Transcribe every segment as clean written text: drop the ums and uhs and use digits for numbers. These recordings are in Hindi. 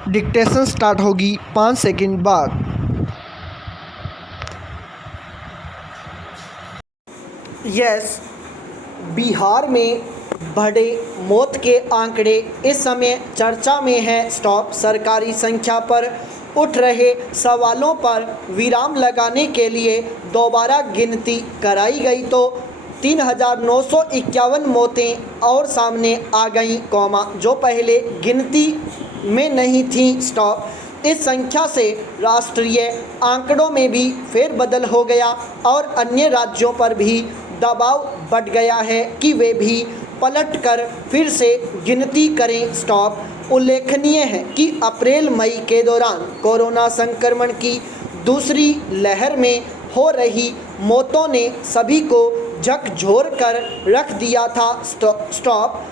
डिक्टेशन स्टार्ट होगी 5 सेकंड बाद। यस, बिहार में बढ़े मौत के आंकड़े इस समय चर्चा में हैं। स्टॉप। सरकारी संख्या पर उठ रहे सवालों पर विराम लगाने के लिए दोबारा गिनती कराई गई तो 3,951 मौतें और सामने आ गईं, जो पहले गिनती में नहीं थीं। स्टॉप। इस संख्या से राष्ट्रीय आंकड़ों में भी फेरबदल हो गया और अन्य राज्यों पर भी दबाव बढ़ गया है कि वे भी पलटकर फिर से गिनती करें। स्टॉप। उल्लेखनीय है कि अप्रैल मई के दौरान कोरोना संक्रमण की दूसरी लहर में हो रही मौतों ने सभी को झकझोर कर रख दिया था। स्टॉप।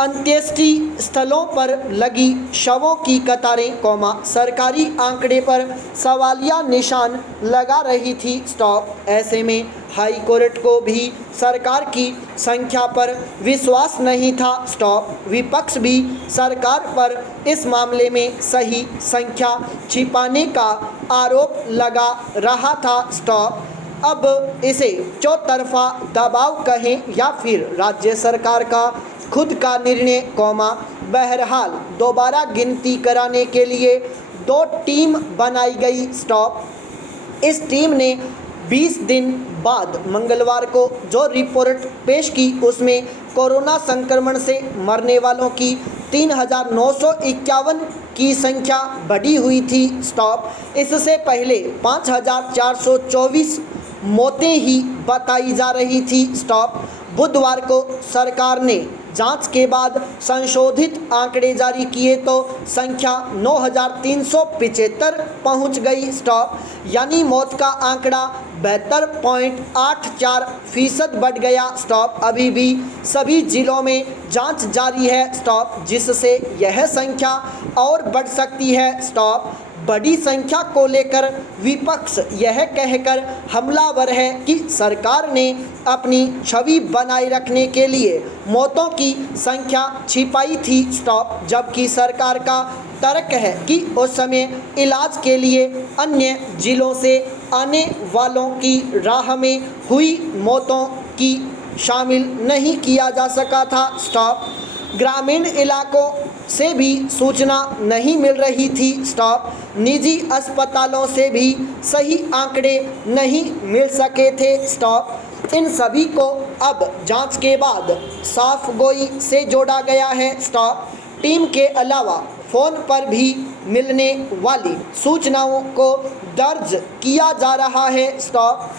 अंत्येष्टि स्थलों पर लगी शवों की कतारें, सरकारी आंकड़े पर सवालिया निशान लगा रही थी। स्टॉप। ऐसे में हाई कोर्ट को भी सरकार की संख्या पर विश्वास नहीं था। स्टॉप। विपक्ष भी सरकार पर इस मामले में सही संख्या छिपाने का आरोप लगा रहा था। स्टॉप। अब इसे चौतरफा दबाव कहें या फिर राज्य सरकार का खुद का निर्णय, बहरहाल दोबारा गिनती कराने के लिए 2 टीम बनाई गई। स्टॉप। इस टीम ने 20 दिन बाद मंगलवार को जो रिपोर्ट पेश की उसमें कोरोना संक्रमण से मरने वालों की 3,951 की संख्या बढ़ी हुई थी। स्टॉप। इससे पहले 5,424 मौतें ही बताई जा रही थी। स्टॉप। बुधवार को सरकार ने जांच के बाद संशोधित आंकड़े जारी किए तो संख्या 9,375 पहुंच गई। स्टॉप। यानी मौत का आंकड़ा 72.84% बढ़ गया। स्टॉप। अभी भी सभी जिलों में जांच जारी है। स्टॉप। जिससे यह संख्या और बढ़ सकती है। स्टॉप। बड़ी संख्या को लेकर विपक्ष यह कहकर हमलावर है कि सरकार ने अपनी छवि बनाए रखने के लिए मौतों की संख्या छिपाई थी। स्टॉप। जबकि सरकार का तर्क है कि उस समय इलाज के लिए अन्य जिलों से आने वालों की राह में हुई मौतों की शामिल नहीं किया जा सका था। स्टॉप। ग्रामीण इलाकों से भी सूचना नहीं मिल रही थी। स्टॉप। निजी अस्पतालों से भी सही आंकड़े नहीं मिल सके थे। स्टॉप। इन सभी को अब जांच के बाद साफ गोई से जोड़ा गया है। स्टॉप। टीम के अलावा फ़ोन पर भी मिलने वाली सूचनाओं को दर्ज किया जा रहा है। स्टॉप।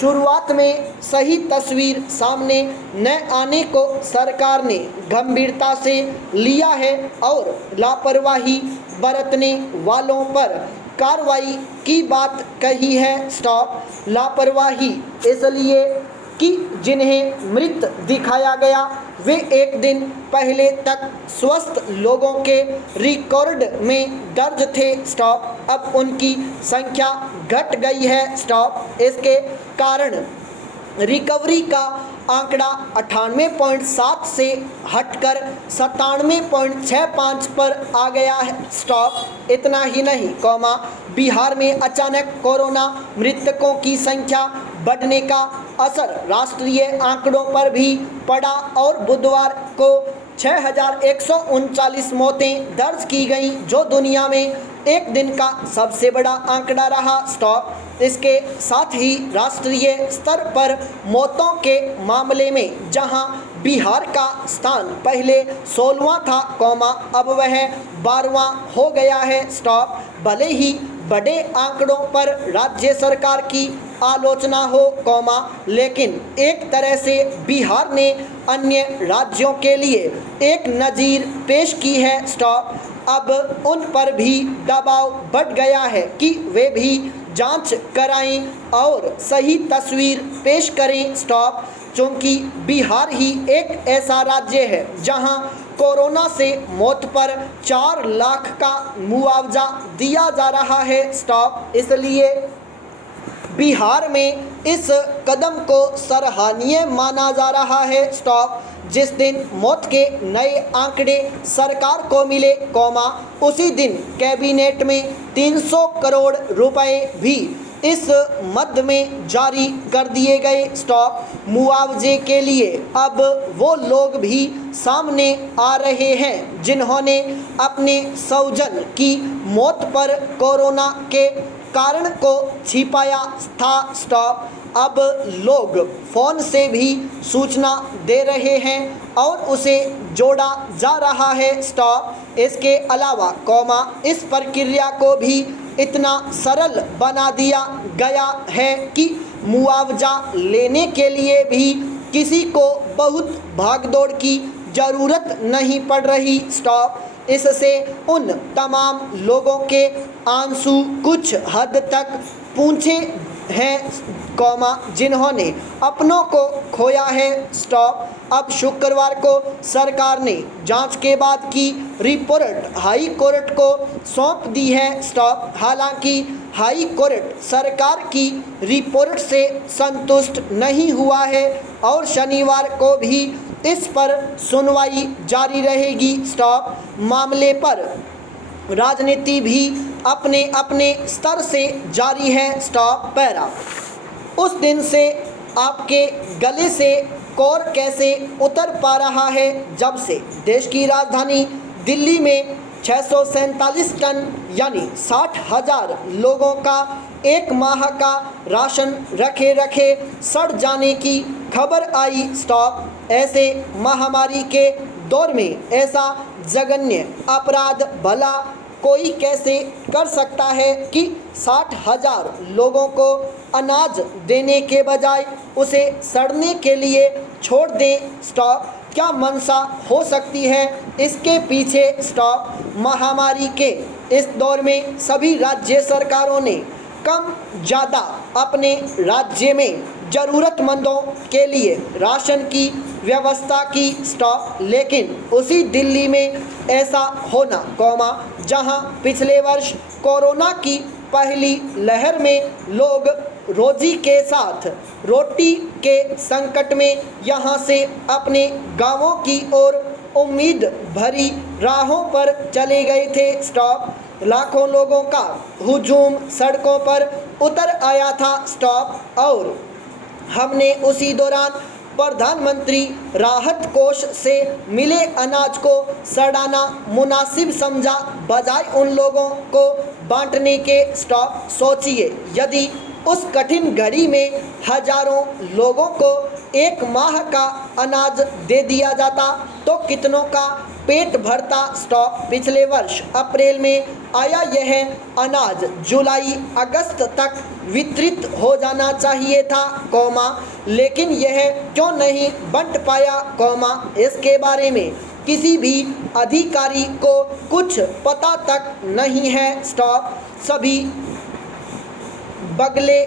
शुरुआत में सही तस्वीर सामने न आने को सरकार ने गंभीरता से लिया है और लापरवाही बरतने वालों पर कार्रवाई की बात कही है। स्टॉप। लापरवाही इसलिए कि जिन्हें मृत दिखाया गया वे एक दिन पहले तक स्वस्थ लोगों के रिकॉर्ड में दर्ज थे। स्टॉप। अब उनकी संख्या घट गई है। स्टॉप। इसके कारण रिकवरी का आंकड़ा 98.7 से हटकर 97.65 पर आ गया है। स्टॉप। इतना ही नहीं, बिहार में अचानक कोरोना मृतकों की संख्या बढ़ने का असर राष्ट्रीय आंकड़ों पर भी पड़ा और बुधवार को 6,139 मौतें दर्ज की गईं, जो दुनिया में एक दिन का सबसे बड़ा आंकड़ा रहा। स्टॉप। इसके साथ ही राष्ट्रीय स्तर पर मौतों के मामले में जहां बिहार का स्थान पहले 16वां था, अब वह 12वां हो गया है। स्टॉप। भले ही बड़े आंकड़ों पर राज्य सरकार की आलोचना हो, लेकिन एक तरह से बिहार ने अन्य राज्यों के लिए एक नज़ीर पेश की है। स्टॉप। अब उन पर भी दबाव बढ़ गया है कि वे भी जांच कराएं और सही तस्वीर पेश करें। स्टॉप। चूँकि बिहार ही एक ऐसा राज्य है जहां कोरोना से मौत पर 4 लाख का मुआवजा दिया जा रहा है। स्टॉप। इसलिए बिहार में इस कदम को सराहनीय माना जा रहा है। स्टॉप। जिस दिन मौत के नए आंकड़े सरकार को मिले, उसी दिन कैबिनेट में 300 करोड़ रुपए भी इस मद में जारी कर दिए गए। मुआवजे के लिए अब वो लोग भी सामने आ रहे हैं जिन्होंने अपने स्वजन की मौत पर कोरोना के कारण को छिपाया था। अब लोग फ़ोन से भी सूचना दे रहे हैं और उसे जोड़ा जा रहा है। इसके अलावा इस प्रक्रिया को भी इतना सरल बना दिया गया है कि मुआवजा लेने के लिए भी किसी को बहुत भागदौड़ की ज़रूरत नहीं पड़ रही। इससे उन तमाम लोगों के आंसू कुछ हद तक पूंछे हैं, जिन्होंने अपनों को खोया है। अब शुक्रवार को सरकार ने जांच के बाद की रिपोर्ट हाई कोर्ट को सौंप दी है। हालांकि हाई कोर्ट सरकार की रिपोर्ट से संतुष्ट नहीं हुआ है और शनिवार को भी इस पर सुनवाई जारी रहेगी। मामले पर राजनीति भी अपने अपने स्तर से जारी है। पैरा उस दिन से आपके गले से कौर कैसे उतर पा रहा है जब से देश की राजधानी दिल्ली में 647 टन यानी 60,000 लोगों का एक माह का राशन रखे रखे सड़ जाने की खबर आई। ऐसे महामारी के दौर में ऐसा जघन्य अपराध भला कोई कैसे कर सकता है कि 60,000 लोगों को अनाज देने के बजाय उसे सड़ने के लिए छोड़ दें। क्या मंशा हो सकती है इसके पीछे? महामारी के इस दौर में सभी राज्य सरकारों ने कम ज़्यादा अपने राज्य में ज़रूरतमंदों के लिए राशन की व्यवस्था की। लेकिन उसी दिल्ली में ऐसा होना, जहां पिछले वर्ष कोरोना की पहली लहर में लोग रोजी के साथ रोटी के संकट में यहां से अपने गांवों की ओर उम्मीद भरी राहों पर चले गए थे। लाखों लोगों का हुजूम सड़कों पर उतर आया था। और हमने उसी दौरान प्रधानमंत्री राहत कोष से मिले अनाज को सड़ाना मुनासिब समझा, बजाय उन लोगों को बांटने के। सोचिए, यदि उस कठिन घड़ी में हजारों लोगों को एक माह का अनाज दे दिया जाता तो कितनों का पेट भरता। पिछले वर्ष अप्रैल में आया यह अनाज जुलाई अगस्त तक वितरित हो जाना चाहिए था, लेकिन यह क्यों नहीं बंट पाया, इसके बारे में किसी भी अधिकारी को कुछ पता तक नहीं है। सभी बगले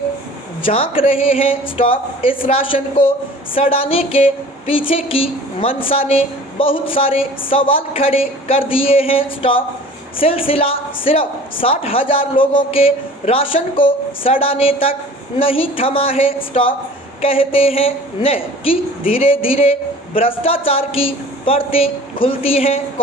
झांक रहे हैं। इस राशन को सड़ाने के पीछे की मंशा ने बहुत सारे सवाल खड़े कर दिए हैं। सिलसिला सिर्फ 60,000 लोगों के राशन को सड़ाने तक नहीं थमा है। कहते हैं न कि धीरे धीरे भ्रष्टाचार की परतें खुलती हैं,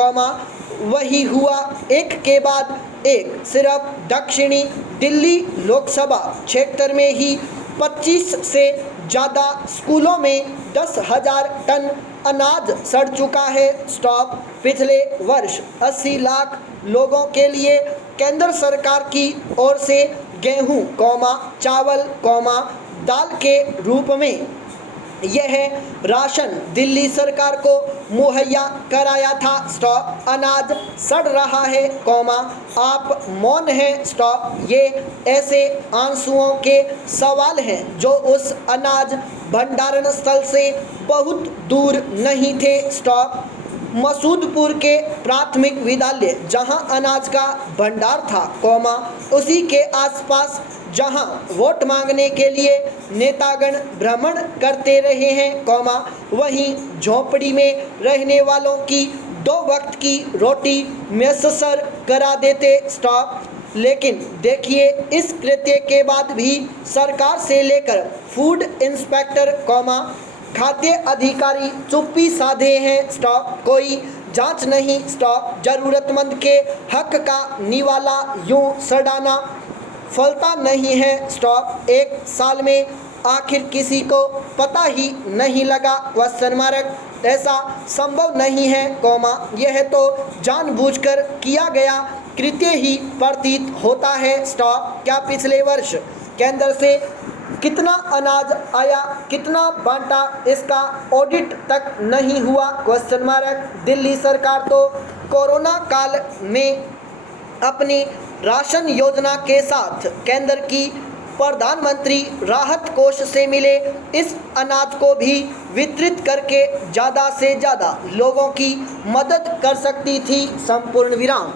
वही हुआ एक के बाद एक। सिर्फ दक्षिणी दिल्ली लोकसभा क्षेत्र में ही 25 से ज़्यादा स्कूलों में 10,000 टन अनाज सड़ चुका है। पिछले वर्ष 80 लाख लोगों के लिए केंद्र सरकार की ओर से गेहूं, चावल, दाल के रूप में यह राशन दिल्ली सरकार को मुहैया कराया था। अनाज सड़ रहा है, आप मौन हैं। ये ऐसे आंसुओं के सवाल हैं जो उस अनाज भंडारण स्थल से बहुत दूर नहीं थे। मसूदपुर के प्राथमिक विद्यालय जहां अनाज का भंडार था, उसी के आसपास जहां वोट मांगने के लिए नेतागण भ्रमण करते रहे हैं, वहीं झोपड़ी में रहने वालों की 2 वक्त की रोटी मैसर करा देते। लेकिन देखिए, इस कृत्य के बाद भी सरकार से लेकर फूड इंस्पेक्टर, खाद्य अधिकारी चुप्पी साधे हैं, स्टॉप। कोई जांच नहीं, स्टॉप। जरूरतमंद के हक का निवाला यूं सड़ाना फलता नहीं है, स्टॉप। एक साल में आखिर किसी को पता ही नहीं लगा, क्वेश्चन मार्क। ऐसा संभव नहीं है, कौमा। यह तो जानबूझकर किया गया कृत्य ही प्रतीत होता है, स्टॉप। क्या पिछले वर्ष केंद्र से कितना अनाज आया, कितना बांटा, इसका ऑडिट तक नहीं हुआ, क्वेश्चन मार्क। दिल्ली सरकार तो कोरोना काल में अपनी राशन योजना के साथ केंद्र की प्रधानमंत्री राहत कोष से मिले इस अनाज को भी वितरित करके ज़्यादा से ज़्यादा लोगों की मदद कर सकती थी, संपूर्ण विराम।